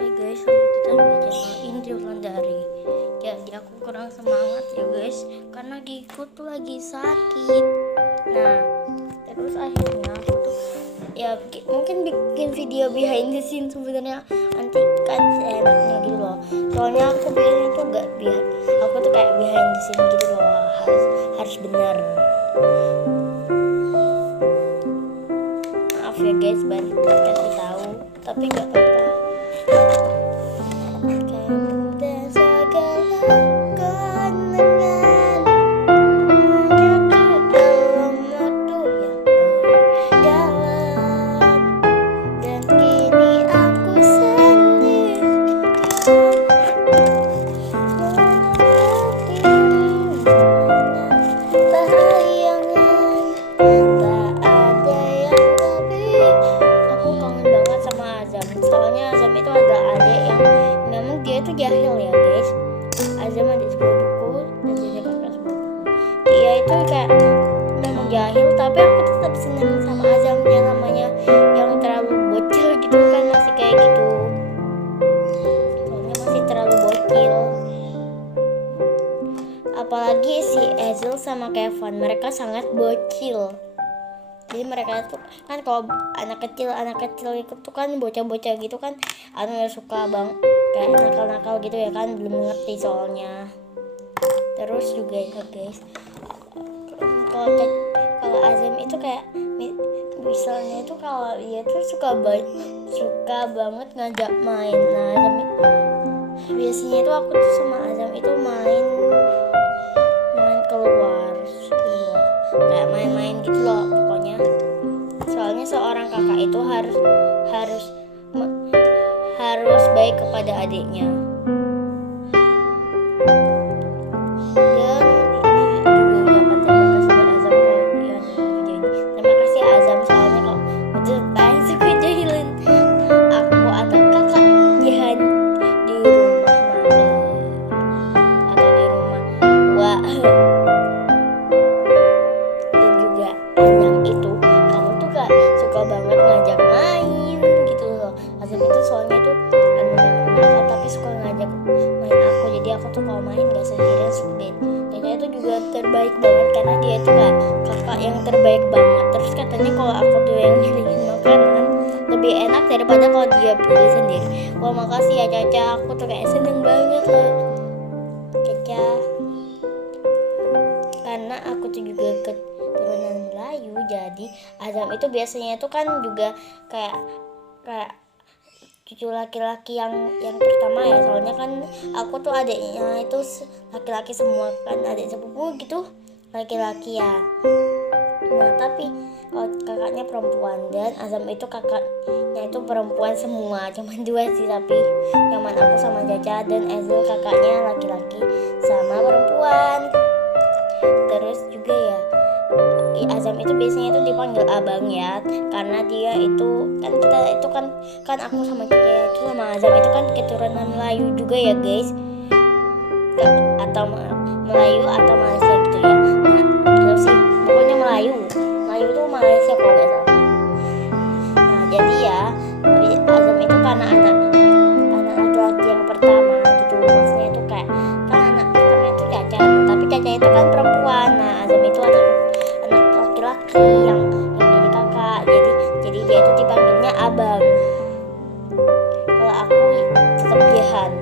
Hai guys, selamat datang di channel Indri Wulandari. Jadi aku kurang semangat ya guys, karena gigiku tuh lagi sakit. Nah, terus akhirnya aku tuh ya mungkin bikin video behind the scene sebenarnya nanti kan seenaknya gitu loh. Soalnya aku biasanya tuh gak aku tuh kayak behind the scene gitu loh, harus benar. Maaf ya guys, baru kasih tahu, tapi gak apa-apa. Soalnya Azam itu ada adik yang memang dia itu jahil ya guys. Azam adik sepupuku dan dia kakak sepupuku. Dia itu kayak memang jahil, tapi aku tetap senang sama Azam yang namanya yang terlalu bocil gitu kan, masih kayak gitu. Soalnya masih terlalu bocil. Apalagi si Ezel sama Kevin, mereka sangat bocil. Jadi mereka tuh kan kalau anak kecil itu tuh kan bocah-bocah gitu kan suka kayak nakal-nakal gitu ya kan, belum ngerti soalnya. Terus juga ya guys, kalau Azam itu kayak misalnya itu kalau dia tuh suka banget ngajak main. Nah Azam biasanya itu aku tuh sama Azam itu main keluar gitu loh, kayak main-main gitu loh pokoknya. Soalnya seorang kakak itu harus baik kepada adiknya. Dan ini juga ucapan terima kasih buat Azam kalau dia nonton video ini. Terima kasih Azam, soalnya kalau udah suka jahilin aku atau kakak Jihan di rumah mama atau di rumah Wah. Dan juga Azam itu kamu tuh gak suka banget ngajak main gitu loh. Azam itu soalnya tuh nakal tapi suka ngajak main aku, jadi aku tuh kalau main gak sendirian sebet. Dan dia tuh juga terbaik banget karena dia tuh kayak kakak yang terbaik banget. Terus katanya kalau aku tuh yang milihin makanan lebih enak daripada kalau dia beli sendiri. Wah makasih ya Caca, aku tuh kayak seneng banget loh Caca, karena aku tuh juga keturunan Melayu. Jadi Azam itu biasanya itu kan juga kayak cucu laki-laki yang pertama ya. Soalnya kan aku tuh adiknya itu laki-laki semua kan, adik sepupu gitu laki-laki ya. Nah tapi kalau kakaknya perempuan, dan Azam itu kakaknya itu perempuan semua, cuman 2 sih, tapi yang mana aku sama Caca, dan Ezel kakaknya laki-laki sama perempuan. Terus juga ya Azam itu biasanya itu dipanggil abang ya, karena dia itu kan kita itu kan aku sama Caca itu sama Azam itu kan keturunan Melayu juga ya guys, atau Melayu atau Malaysia gitu ya. Nah terus sih pokoknya Melayu itu Malaysia kalau nggak salah. Nah jadi ya Azam itu karena anak laki-laki yang pertama gitu, maksudnya itu kayak kan anak pertama itu Caca, tapi Caca itu kan perempuan. Nah Azam itu anak laki-laki yang jadi kakak, jadi dia itu dipanggilnya abang. Kalau aku tetap Jihan,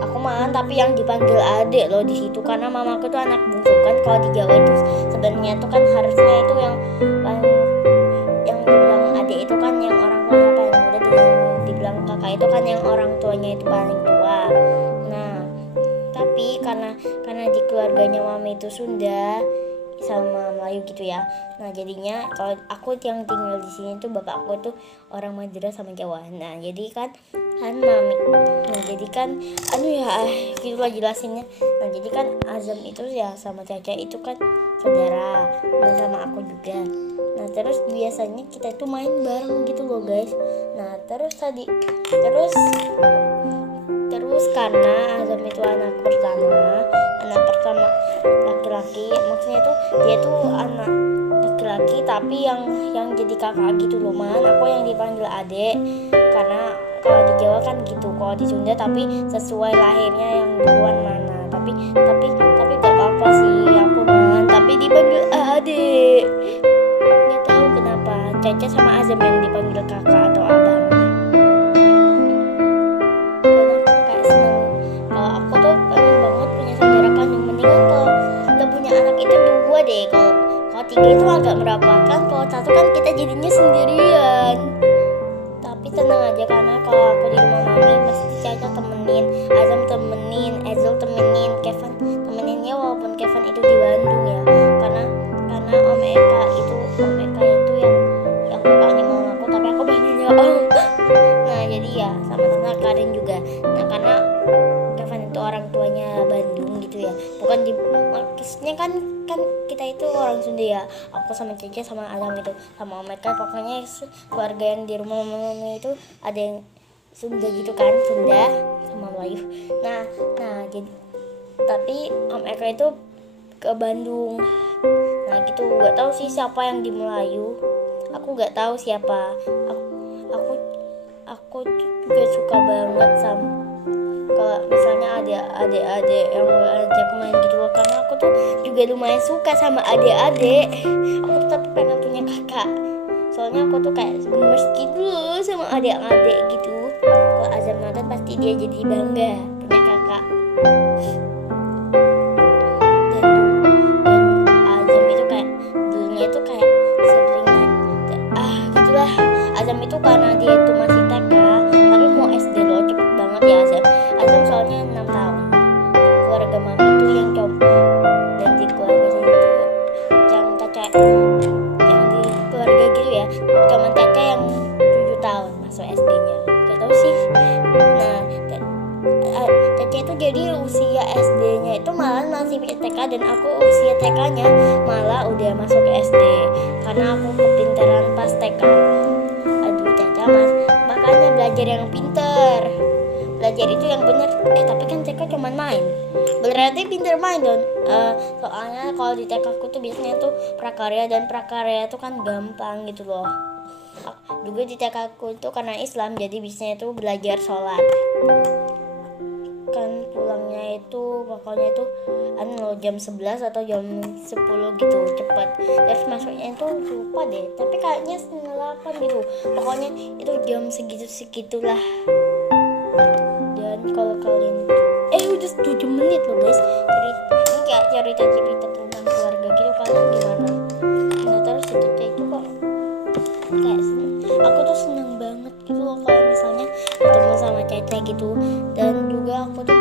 aku malah tapi yang dipanggil adik loh di situ, karena mamaku tuh anak bungsu kan. Kalau di Jawa itu sebenarnya tuh kan harusnya itu yang dibilang adik itu kan yang orang tuanya paling muda, dan dibilang kakak itu kan yang orang tuanya itu paling tua. Nah tapi karena di keluarganya mami itu Sunda sama Melayu gitu ya. Nah jadinya kalau aku yang tinggal di sini tuh bapakku tuh orang Madura sama Jawa. Nah jadi kan mami, nah jadi kan gitu lah jelasinnya. Nah jadi kan Azam itu ya sama Caca itu kan saudara, nah sama aku juga. Nah terus biasanya kita tuh main bareng gitu loh guys. Nah terus karena Azam itu anak pertama laki-laki, maksudnya tuh dia tuh anak laki-laki tapi yang jadi kakak gitu loh man. Aku yang dipanggil adek, karena kalau di Jawa kan gitu, kalau di Sunda tapi sesuai lahirnya yang duluan mana. Tapi gak apa-apa sih aku man, tapi dipanggil adik. Nggak tahu kenapa Caca sama Azam yang dipanggil kakak atau abang. Dan aku tuh kayak seneng. Kalau aku tuh pengen banget punya saudara kandung. Mendingan kalau udah punya anak itu 2 deh. Kalau 3 itu agak merepotkan. Kalau 1 kan kita jadinya sendirian. Tapi tenang aja, karena kalau aku di rumah mami pasti Caca temenin, Azam temenin, Ezel temenin, Kevin temeninnya, walaupun Kevin itu di Bandung ya. Karena Om Eka itu yang kakaknya mau aku, tapi aku pengennya Om. Nah jadi ya sama Karin juga. Nah karena Kevin itu orang tuanya Bandung gitu ya, bukan di maksudnya kan kita itu orang Sunda ya. Aku sama Caca sama Adam itu sama Om Eka, pokoknya keluarga yang di rumah mami itu ada yang Sunda gitu kan, Sunda sama Melayu. Nah jadi tapi Om Eka itu ke Bandung. Nah gitu, nggak tahu sih siapa yang di Melayu. Aku nggak tahu siapa. Aku juga suka banget sama kalau misalnya ada adik-adik yang ajak main gitu loh, karena aku tuh juga lumayan suka sama adik-adik. Aku tetap pengen punya kakak, soalnya aku tuh kayak gemes gitu loh sama adik-adik gitu. Kalau Azam nonton pasti dia jadi bangga punya kakak. Dan Azam itu kayak dulunya itu kayak sering gitulah. Azam itu karena dia itu masih TK tapi mau SD loh, cepet banget ya Azam soalnya 6 tahun. Keluarga mami itu yang dan di keluarga sini tuh yang Caca yang di keluarga gitu ya, cuma Caca yang 7 tahun masuk SD-nya. Gak tau sih. Nah Caca itu jadi usia SD-nya itu malah masih TK, dan aku usia TK-nya malah udah masuk ke SD karena aku kepintaran pas TK. Aduh Caca makanya belajar yang pinter, belajar itu yang bener. Tapi kan TK cuma main, berarti pinter main dong. Soalnya kalau di TK aku tuh biasanya tuh prakarya, dan prakarya itu kan gampang gitu loh. Juga di TK aku itu karena Islam, jadi biasanya tuh belajar sholat. Kan pulangnya itu pokoknya itu jam 11 atau jam 10 gitu, cepet. Terus masuknya itu lupa deh, tapi kayaknya setengah 8 gitu. Pokoknya itu jam segitulah. Dan kalau kalian udah 7 menit loh guys. Ini kayak cerita tentang keluarga gitu. Kalian gimana? Nah terus cerita itu kok kayak aku tuh seneng banget gitu loh kalau misalnya ketemu sama Caca gitu. Dan juga aku tuh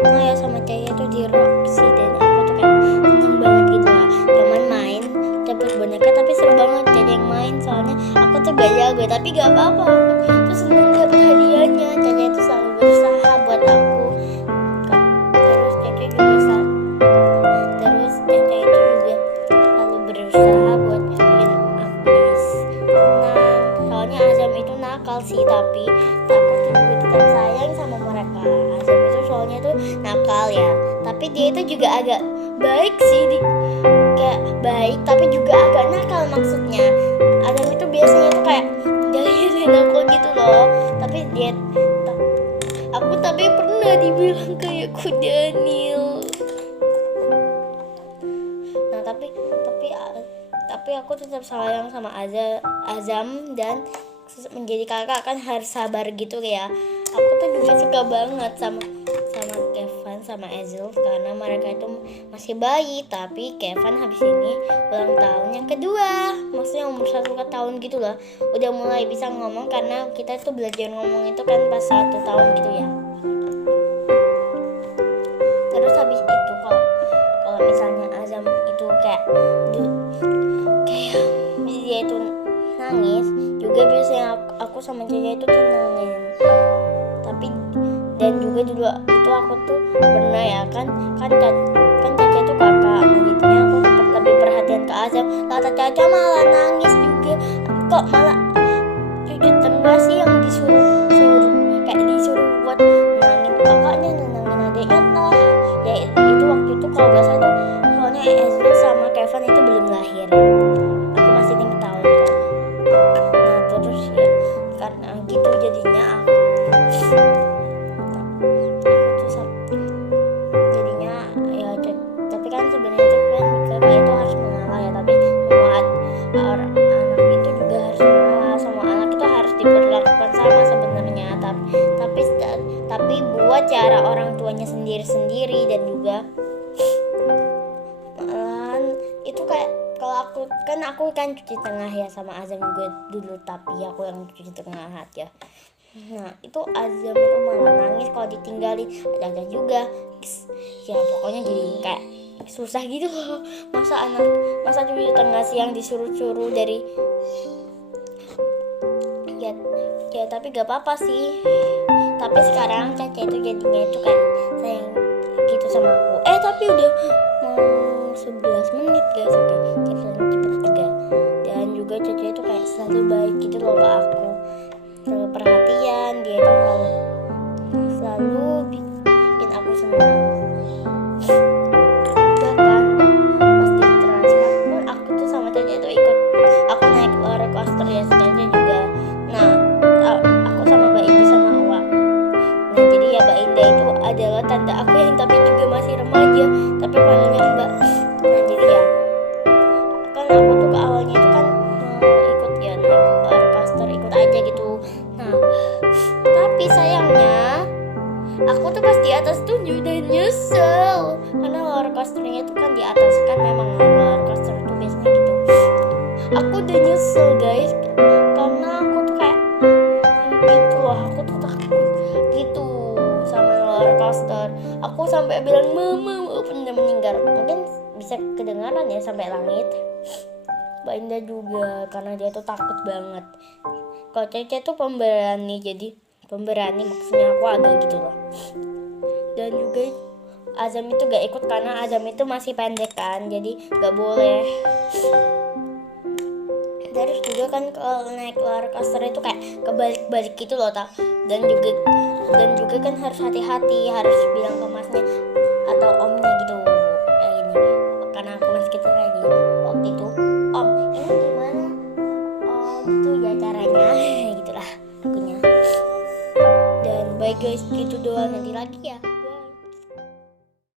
pernah ya sama Caca tuh di Roxy, dan aku tuh kayak seneng banget gitu lah. Cuman main dapet boneka, tapi seru banget Caca yang main, soalnya aku tuh gak jago, tapi gak apa-apa. Aku tuh seneng dapet hadiahnya. Caca itu selalu berusaha buat aku. Terus Caca itu juga selalu berusaha buat bikin aku senang. Soalnya Azam itu nakal sih, tapi aku tuh juga tetap sayang sama mereka. Azam itu soalnya tuh nakal ya, tapi dia itu juga agak baik sih, kayak baik tapi juga agak nakal. Maksudnya Azam itu biasanya tuh kayak jahilin aku gitu loh, tapi aku pernah dibilang kayak Daniel. Nah tapi aku tetap sayang sama Azam, dan menjadi kakak kan harus sabar gitu ya. Aku tuh juga suka banget sama Kevin sama Ezel, karena mereka itu masih bayi. Tapi Kevin habis ini ulang tahun yang kedua, maksudnya umur 1 tahun gitu loh, udah mulai bisa ngomong, karena kita tuh belajar ngomong itu kan pas 1 tahun gitu ya. Terus habis itu kalau misalnya Azam itu kayak dia itu nangis juga, biasanya aku sama Caca itu tenangin. Tapi dan juga dulu itu aku tuh pernah ya kan Caca itu kakak, nah jadinya aku lebih perhatian ke Azam. Kata Caca malah nangis juga, kok malah cucu tengah sih yang disuruh buat nenangin kakaknya, nenangin adiknya toh. Ya itu waktu itu kalau gak salah tuh, soalnya Ezra sama Kevin itu belum lahir, aku masih 5 tahun kok. Nah terus ya karena gitu jadinya cara orang tuanya sendiri-sendiri. Dan juga malahan itu kayak kalau aku kan cuci tengah ya, sama Azam juga dulu, tapi aku yang cuci tengah aja. Nah itu Azam itu malah nangis kalau ditinggalin, ada juga ya pokoknya jadi kayak susah gitu loh. Masa cuci tengah siang disuruh-suruh dari ya tapi gak apa-apa sih. Tapi sekarang Caca itu jadinya itu kayak sayang gitu sama aku. Tapi udah mau 11 menit guys. Oke, cepet juga. Dan juga Caca itu kayak selalu baik gitu loh ke aku, selalu perhatian. Dia itu selalu bikin aku senang. Bahkan pas di transfer pun aku tuh sama Caca itu ikut, aku naik roller coaster ya, Caca juga. Nah aku sama Mbak Indi sama Awa. Nah jadi ya Mbak Indah itu adalah tante aku yang tapi juga masih remaja, tapi panggilnya Mbak. Nah jadi ya kan aku tuh ke awalnya itu kan ikut ya naik roller coaster, ikut aja gitu. Nah tapi sayangnya aku tuh pas di atas tuh udah nyesel, karena roller coasternya itu kan di atas, kan memang roller coaster itu biasanya gitu. Aku udah nyesel guys, karena aku tuh kayak gitu loh, aku tuh takut gitu sama roller coaster. Aku sampai bilang mama udah meninggal, mungkin bisa kedengaran ya sampai langit. Mbak Indah juga, karena dia tuh takut banget. Kalau Cece tuh pemberani, jadi pemberani maksudnya aku agak gitu loh. Dan juga Azam itu gak ikut karena Azam itu masih pendek kan, jadi gak boleh. Terus juga kan kalau naik roller coaster itu kayak kebalik-balik gitu loh tak. Dan juga kan harus hati-hati, harus bilang ke masnya atau omnya gitu kayak gini, karena aku masih kecil kayak gini. Waktu itu om ini gimana gitu ya caranya gitulah akunya. Dan bye guys, gitu doang, nanti lagi ya.